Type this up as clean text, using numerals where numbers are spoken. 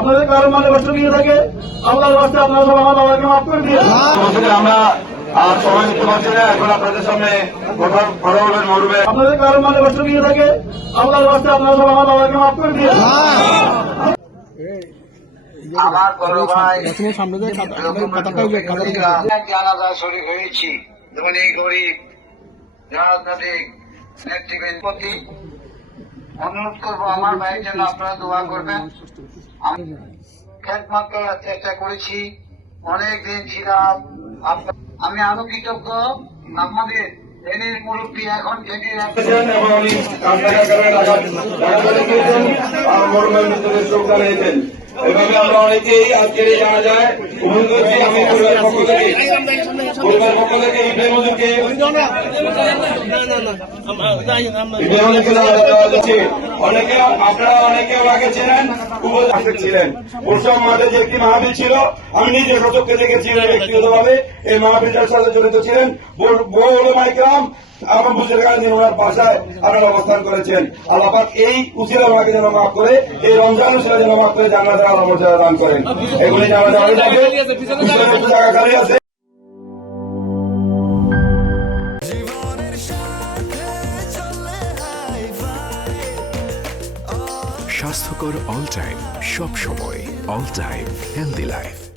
আপনাদের কারো মানে কষ্ট দিয়ে থাকে আল্লাহর রাস্তে আপনারা সব আমার বাবাকে মাফ করে দিয়ে আমরা আর সময় নিতে পারছি না। এখন আপনাদের সামনে কথা বলবেন মরবে। আপনাদের কারো মানে কষ্ট দিয়ে থাকে আল্লাহর রাস্তে আপনারা সব আমার বাবাকে মাফ করে দিয়ে আমার বড় ভাই জানাজা শরীর হয়েছি। ধনী গরিব রাজনৈতিক নেতৃবৃন্দ প্রতি অনুরোধ করবো আমার ভাইয়ের জন্য আপনারা দোয়া করবেন। আমি খেদমত করার চেষ্টা করেছি, অনেক দিন ছিলাম। আমি আরো কৃতজ্ঞ আমাদের ট্রেনের মুরব্বী এখন ট্রেনের এভাবে আমরা অনেকেই আজকের এই জানা যায় আমি পরিবারের পক্ষ থেকে ইব্রাহিম হুজুরকে অনেকে আপনারা অনেকেও আগে ছিলেন উপস্থিত ছিলেন। উৎসব মাঠে যে একটি মাহফিল ছিল, আমি নিজে সচক্ষে দেখেছিলাম ব্যক্তিগতভাবে এই মাহফিলটার সাথে জড়িত ছিলেন। বহু ওলামায়ে কেরাম আমার বুঝের কাছে ওনার বাসায় আপনারা অবস্থান করেছেন। আল্লাহ পাক এই উসিলা ওনাকে যেন মাফ করে, এই রমজান উসিলা যেন মাফ করে জান্নাতের আলো মর্যাদা দান করেন। এগুলি জানা জায়গা খালি আছে। স্বাস্থ্যকর অল টাইম, সব সময় অল টাইম হেলদি লাইফ।